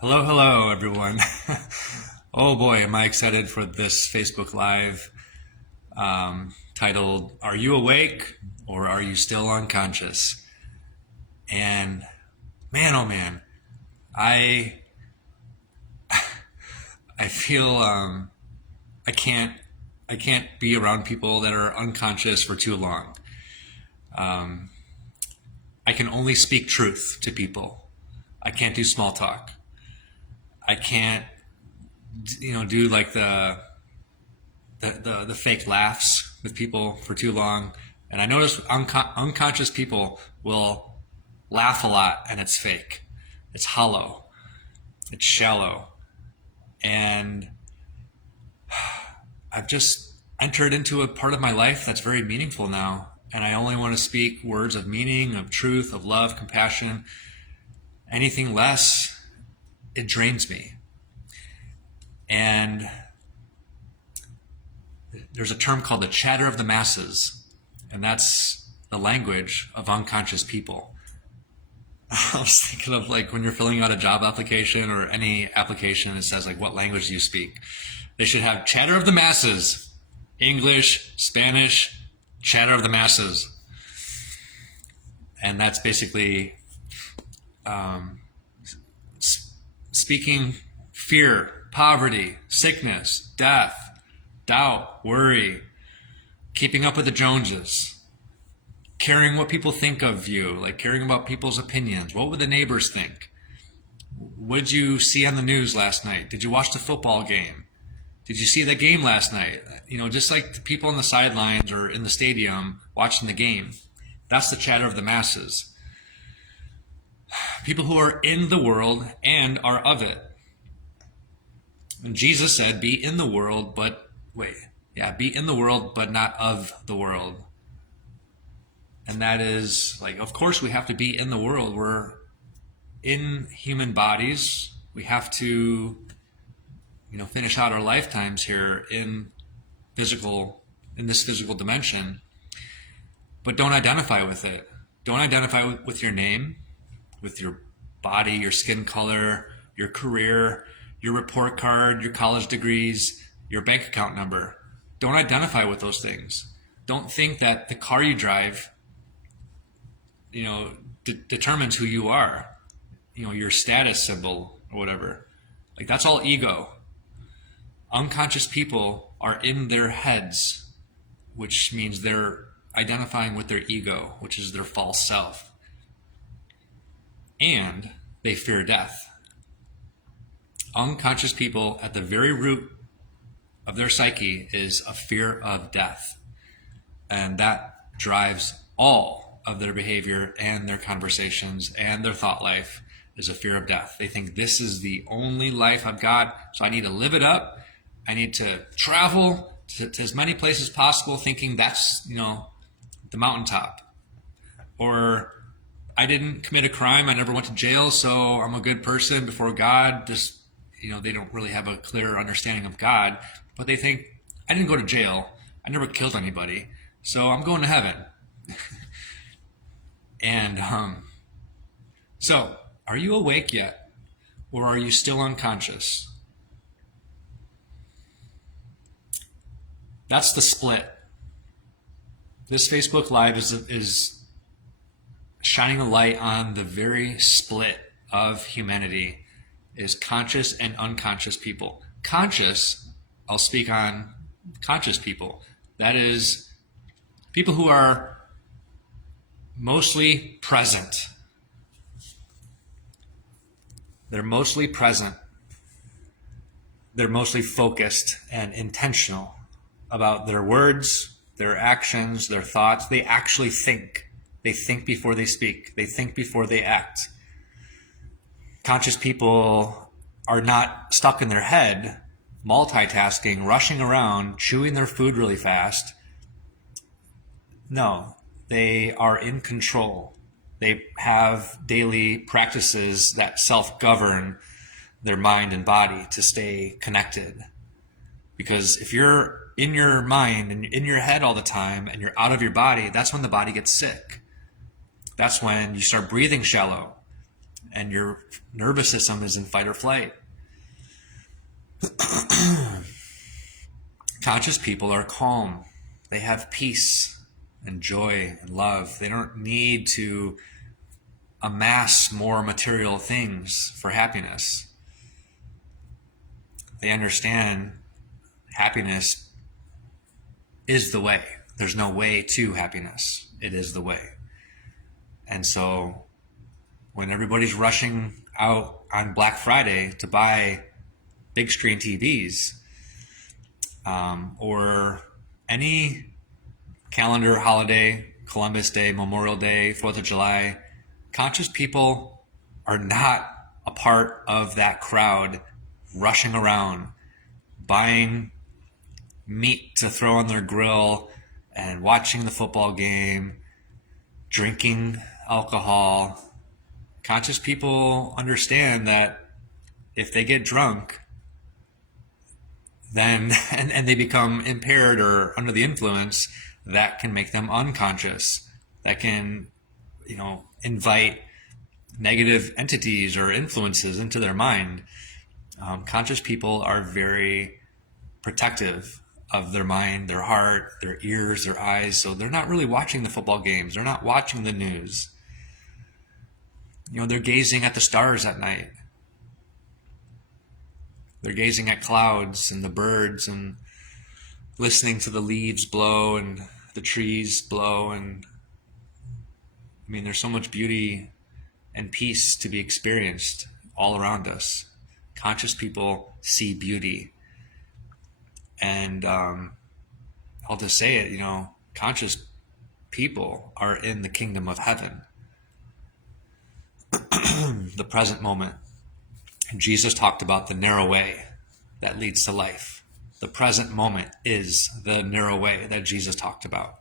Hello, hello, everyone. Oh boy, am I excited for this Facebook Live titled, Are You Awake or Are You Still Unconscious? And man, oh man, I I feel I can't I can't be around people that are unconscious for too long. I can only speak truth to people. I can't do small talk. I can't, do like the fake laughs with people for too long. And I notice unconscious people will laugh a lot and it's fake. It's hollow. It's shallow. And I've just entered into a part of my life that's very meaningful now. And I only want to speak words of meaning, of truth, of love, compassion. Anything less, it drains me. And there's a term called the chatter of the masses, and that's the language of unconscious people. I was thinking of like when you're filling out a job application or any application that says like what language do you speak? They should have chatter of the masses, English, Spanish, chatter of the masses. And that's basically speaking fear, poverty, sickness, death, doubt, worry, keeping up with the Joneses, caring what people think of you, like caring about people's opinions. What would the neighbors think? What did you see on the news last night? Did you watch the football game? Did you see the game last night? Just like the people on the sidelines or in the stadium watching the game. That's the chatter of the masses. People who are in the world and are of it. And Jesus said, be in the world, be in the world, but not of the world. And that is like, of course we have to be in the world. We're in human bodies. We have to, finish out our lifetimes here in this physical dimension. But don't identify with it. Don't identify with your name, with your body, your skin color, your career, your report card, your college degrees, your bank account number. Don't identify with those things. Don't think that the car you drive, determines who you are. Your status symbol or whatever. Like that's all ego. Unconscious people are in their heads, which means they're identifying with their ego, which is their false self. And they fear death. Unconscious people at the very root of their psyche is a fear of death. And that drives all of their behavior and their conversations and their thought life is a fear of death. They think this is the only life I've got, so I need to live it up. I need to travel to as many places as possible, thinking that's, the mountaintop. Or I didn't commit a crime. I never went to jail, so I'm a good person before God. They don't really have a clear understanding of God, but they think I didn't go to jail. I never killed anybody, so I'm going to heaven. And so are you awake yet, or are you still unconscious? That's the split. This Facebook Live is shining a light on the very split of humanity is conscious and unconscious people. Conscious, I'll speak on conscious people. That is people who are mostly present. They're mostly present. They're mostly focused and intentional about their words, their actions, their thoughts. They actually think. They think before they speak. They think before they act. Conscious people are not stuck in their head, multitasking, rushing around, chewing their food really fast. No, they are in control. They have daily practices that self-govern their mind and body to stay connected. Because if you're in your mind and in your head all the time and you're out of your body, that's when the body gets sick. That's when you start breathing shallow. and your nervous system is in fight or flight. Conscious people are calm. They have peace and joy and love. They don't need to amass more material things for happiness. They understand happiness is the way. There's no way to happiness. It is the way. And so when everybody's rushing out on Black Friday to buy big screen TVs, or any calendar holiday, Columbus Day, Memorial Day, 4th of July, conscious people are not a part of that crowd rushing around, buying meat to throw on their grill and watching the football game, drinking alcohol. Conscious people understand that if they get drunk, then and they become impaired or under the influence, that can make them unconscious. That can, invite negative entities or influences into their mind. Conscious people are very protective of their mind, their heart, their ears, their eyes. So they're not really watching the football games. They're not watching the news. They're gazing at the stars at night. They're gazing at clouds and the birds and listening to the leaves blow and the trees blow. And there's so much beauty and peace to be experienced all around us. Conscious people see beauty. And I'll just say it, conscious people are in the kingdom of heaven. The present moment. Jesus talked about the narrow way that leads to life. The present moment is the narrow way that Jesus talked about.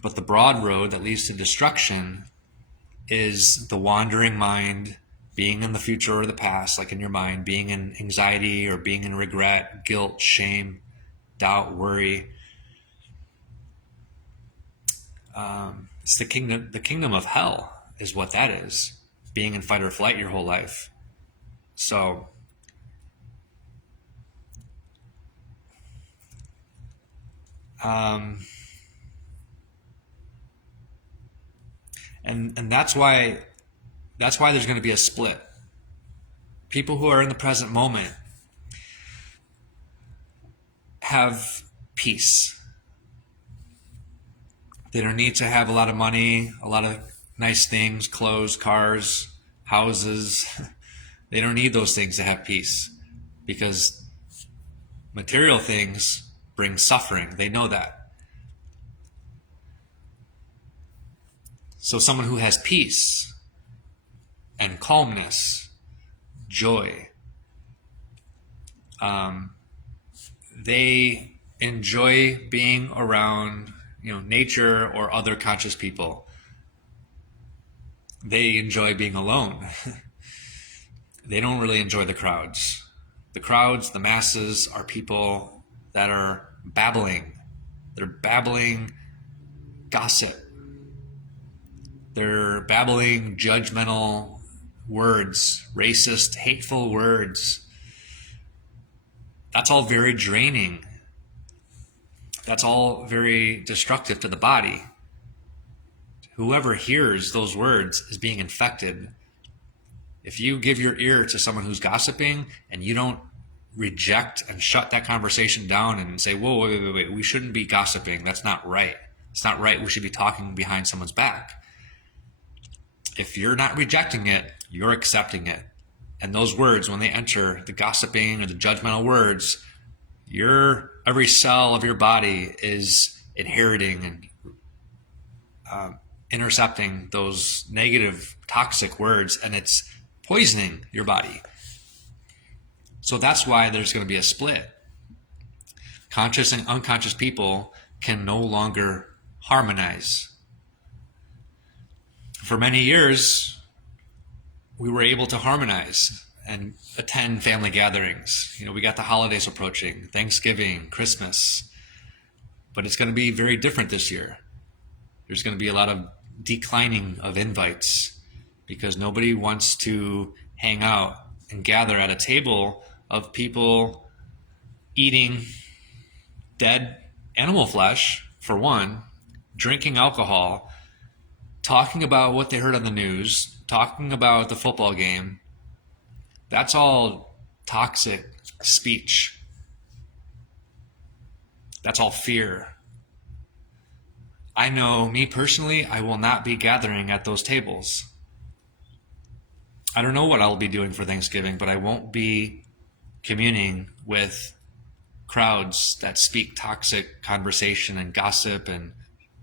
But the broad road that leads to destruction is the wandering mind, being in the future or the past, like in your mind, being in anxiety or being in regret, guilt, shame, doubt, worry. It's the kingdom of hell is what that is. Being in fight or flight your whole life. So and that's why there's going to be a split. People who are in the present moment have peace. They don't need to have a lot of money, a lot of nice things, clothes, cars, houses. They don't need those things to have peace, because material things bring suffering. They know that. So someone who has peace and calmness, joy, they enjoy being around, nature or other conscious people. They enjoy being alone. They don't really enjoy the crowds. The crowds, the masses, are people that are babbling. They're babbling gossip. They're babbling judgmental words, racist, hateful words. That's all very draining. That's all very destructive to the body. Whoever hears those words is being infected. If you give your ear to someone who's gossiping and you don't reject and shut that conversation down and say, whoa, wait, we shouldn't be gossiping. That's not right. It's not right. We should be talking behind someone's back. If you're not rejecting it, you're accepting it. And those words, when they enter, the gossiping or the judgmental words, every cell of your body is inheriting and intercepting those negative, toxic words, and it's poisoning your body. So that's why there's going to be a split. Conscious and unconscious people can no longer harmonize. For many years, we were able to harmonize and attend family gatherings. We got the holidays approaching, Thanksgiving, Christmas. But it's going to be very different this year. There's going to be a lot of declining of invites. because nobody wants to hang out and gather at a table of people eating dead animal flesh, for one, drinking alcohol, talking about what they heard on the news, talking about the football game. That's all toxic speech. That's all fear. I know, me personally, I will not be gathering at those tables. I don't know what I'll be doing for Thanksgiving, but I won't be communing with crowds that speak toxic conversation and gossip and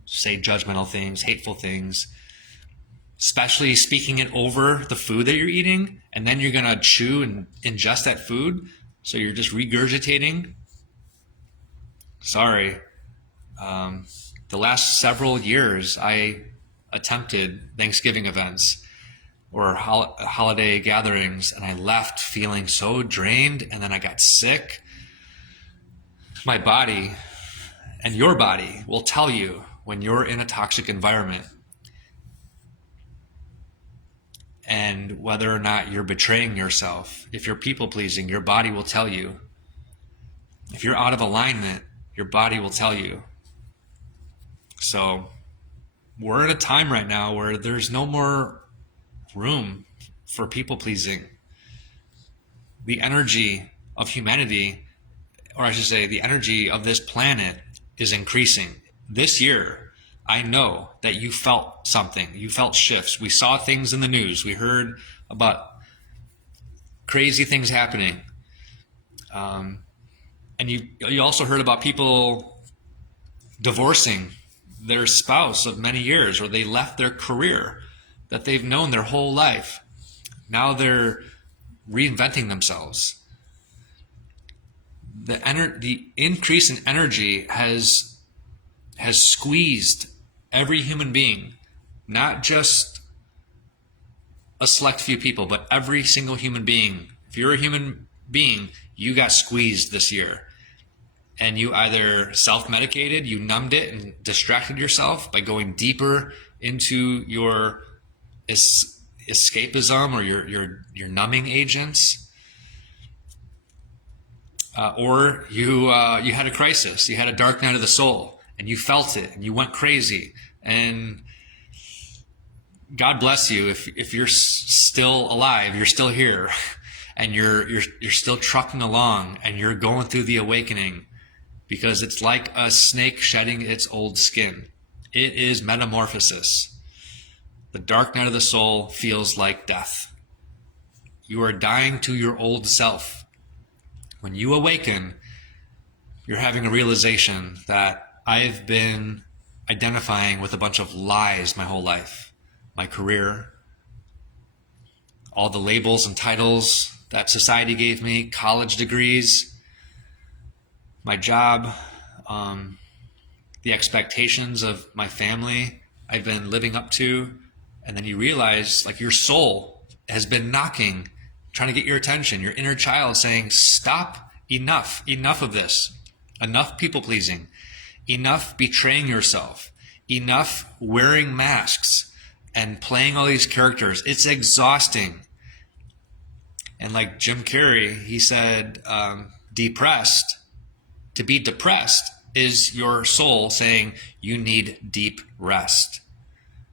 say judgmental things, hateful things, especially speaking it over the food that you're eating, and then you're going to chew and ingest that food, so you're just regurgitating. Sorry. The last several years, I attempted Thanksgiving events or holiday gatherings, and I left feeling so drained, and then I got sick. My body and your body will tell you when you're in a toxic environment, and whether or not you're betraying yourself. If you're people pleasing, your body will tell you. If you're out of alignment, your body will tell you. So we're at a time right now where there's no more room for people pleasing. The energy of humanity, or I should say the energy of this planet, is increasing. This year, I know that you felt something. You felt shifts. We saw things in the news. We heard about crazy things happening. And you also heard about people divorcing their spouse of many years, or they left their career that they've known their whole life. Now they're reinventing themselves. The increase in energy has squeezed every human being, not just a select few people, but every single human being. If you're a human being, you got squeezed this year. And you either self-medicated, you numbed it and distracted yourself by going deeper into your escapism or your numbing agents, or you had a crisis, you had a dark night of the soul, and you felt it, and you went crazy. And God bless you if you're still alive, you're still here, and you're still trucking along, and you're going through the awakening, because it's like a snake shedding its old skin. It is metamorphosis. The dark night of the soul feels like death. You are dying to your old self. When you awaken, you're having a realization that I've been identifying with a bunch of lies my whole life. My career, all the labels and titles that society gave me, college degrees, my job, the expectations of my family I've been living up to. And then you realize, like, your soul has been knocking, trying to get your attention, your inner child saying, stop, enough of this, enough people pleasing, enough betraying yourself, enough wearing masks and playing all these characters. It's exhausting. And like Jim Carrey, he said, to be depressed is your soul saying you need deep rest.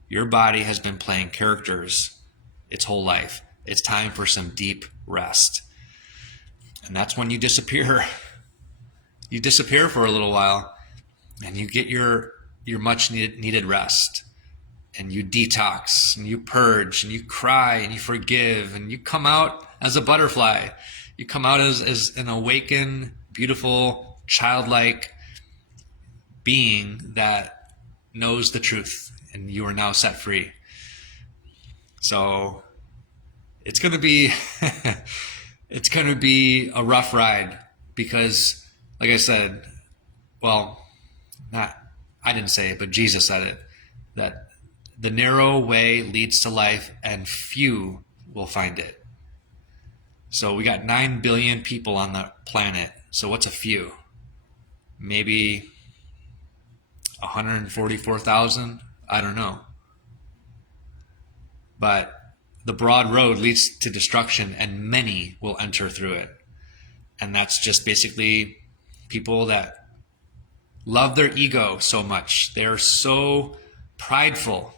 Your body has been playing characters its whole life. It's time for some deep rest. And that's when you disappear. You disappear for a little while, and you get your much needed rest. And you detox, and you purge, and you cry, and you forgive, and you come out as a butterfly. You come out as an awakened, beautiful, childlike being that knows the truth, and you are now set free. So it's going to be a rough ride, because, like I said, well, I didn't say it, but Jesus said it, that the narrow way leads to life, and few will find it. So we got 9 billion people on the planet. So what's a few? Maybe 144,000? I don't know. But the broad road leads to destruction, and many will enter through it. And that's just basically people that love their ego so much. They're so prideful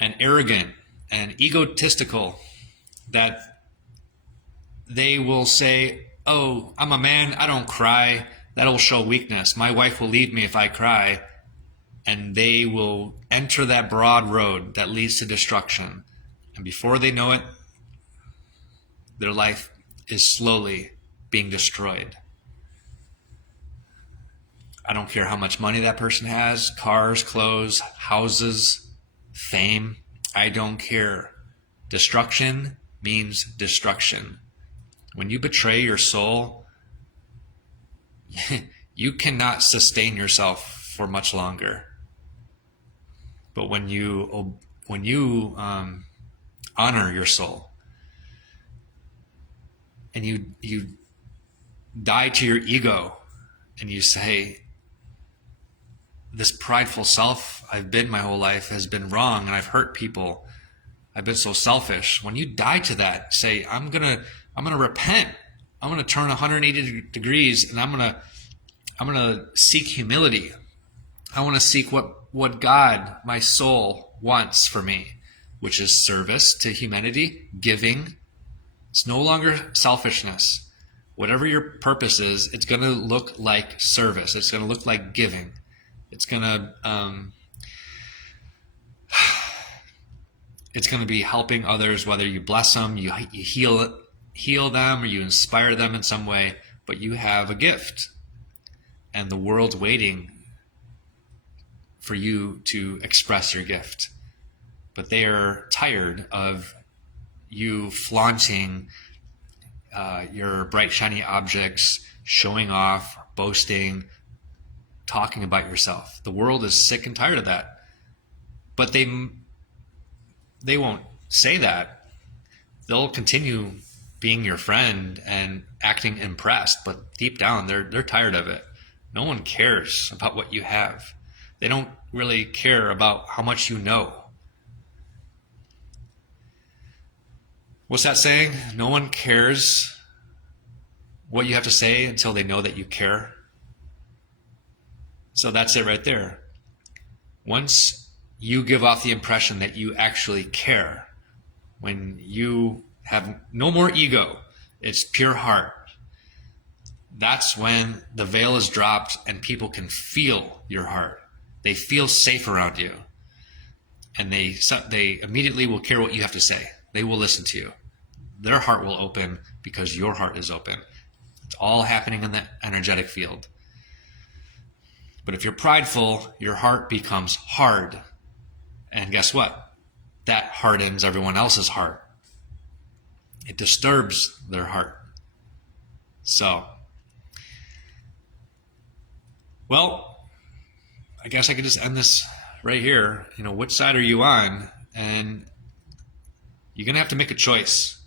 and arrogant and egotistical that they will say, oh, I'm a man, I don't cry. That'll show weakness. My wife will leave me if I cry. And they will enter that broad road that leads to destruction. And before they know it, their life is slowly being destroyed. I don't care how much money that person has, cars, clothes, houses, fame. I don't care. Destruction means destruction. When you betray your soul, you cannot sustain yourself for much longer. But when you honor your soul and you die to your ego and you say, this prideful self I've been my whole life has been wrong and I've hurt people. I've been so selfish. When you die to that, say, I'm gonna repent. I'm gonna turn 180 degrees and I'm gonna seek humility. I want to seek what God, my soul, wants for me, which is service to humanity, giving. It's no longer selfishness. Whatever your purpose is, it's going to look like service. It's going to look like giving. It's going to be helping others, whether you bless them, you heal them, or you inspire them in some way, but you have a gift. And the world's waiting for you to express your gift. But they are tired of you flaunting your bright, shiny objects, showing off, boasting, talking about yourself. The world is sick and tired of that. But they won't say that. They'll continue being your friend and acting impressed, but deep down they're tired of it. No one cares about what you have. They don't really care about how much you know. What's that saying? No one cares what you have to say until they know that you care. So that's it right there. Once you give off the impression that you actually care, when you have no more ego, it's pure heart, that's when the veil is dropped and people can feel your heart. They feel safe around you, and they immediately will care what you have to say. They will listen to you. Their heart will open because your heart is open. It's all happening in the energetic field. But if you're prideful, your heart becomes hard. And guess what? That hardens everyone else's heart. It disturbs their heart. So, well, I guess I could just end this right here. Which side are you on? And you're going to have to make a choice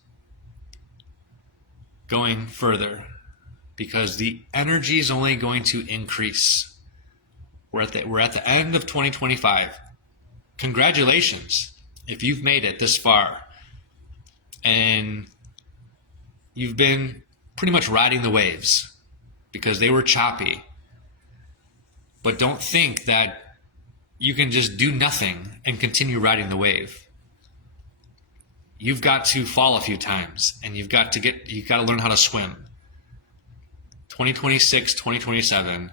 going further, because the energy is only going to increase. We're at the end of 2025. Congratulations if you've made it this far and you've been pretty much riding the waves because they were choppy. But don't think that you can just do nothing and continue riding the wave. You've got to fall a few times, and you've got to learn how to swim. 2026, 2027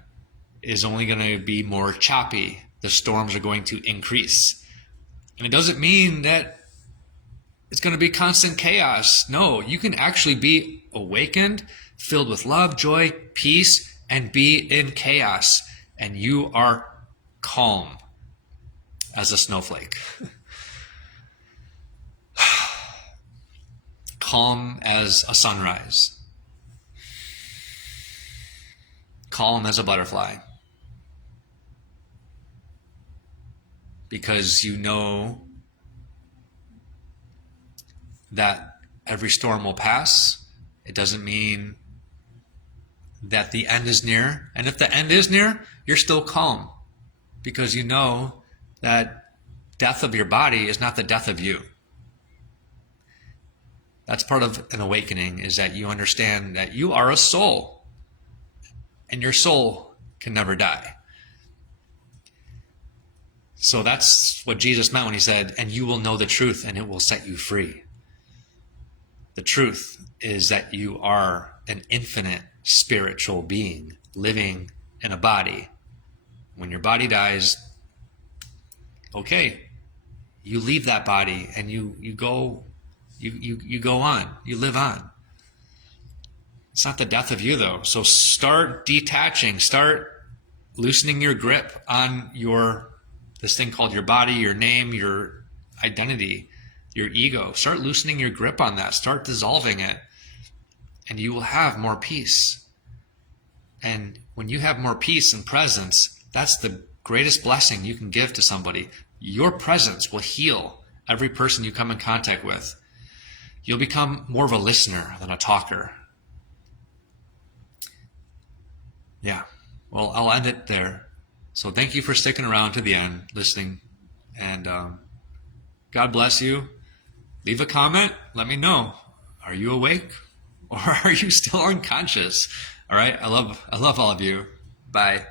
is only going to be more choppy. The storms are going to increase. And it doesn't mean that it's going to be constant chaos. No, you can actually be awakened, filled with love, joy, peace, and be in chaos. And you are calm as a snowflake. Calm as a sunrise. Calm as a butterfly. Because you know that every storm will pass. It doesn't mean that the end is near. And if the end is near, you're still calm. Because you know that death of your body is not the death of you. That's part of an awakening, is that you understand that you are a soul, and your soul can never die. So that's what Jesus meant when he said, and you will know the truth and it will set you free. The truth is that you are an infinite spiritual being living in a body. When your body dies, okay, you leave that body and you go on, you live on. It's not the death of you, though. So start detaching, start loosening your grip on this thing called your body, your name, your identity, your ego. Start loosening your grip on that. Start dissolving it, and you will have more peace. And when you have more peace and presence, that's the greatest blessing you can give to somebody. Your presence will heal every person you come in contact with. You'll become more of a listener than a talker. Yeah, well, I'll end it there. So thank you for sticking around to the end, listening, and God bless you. Leave a comment. Let me know. Are you awake or are you still unconscious? All right. I love all of you. Bye.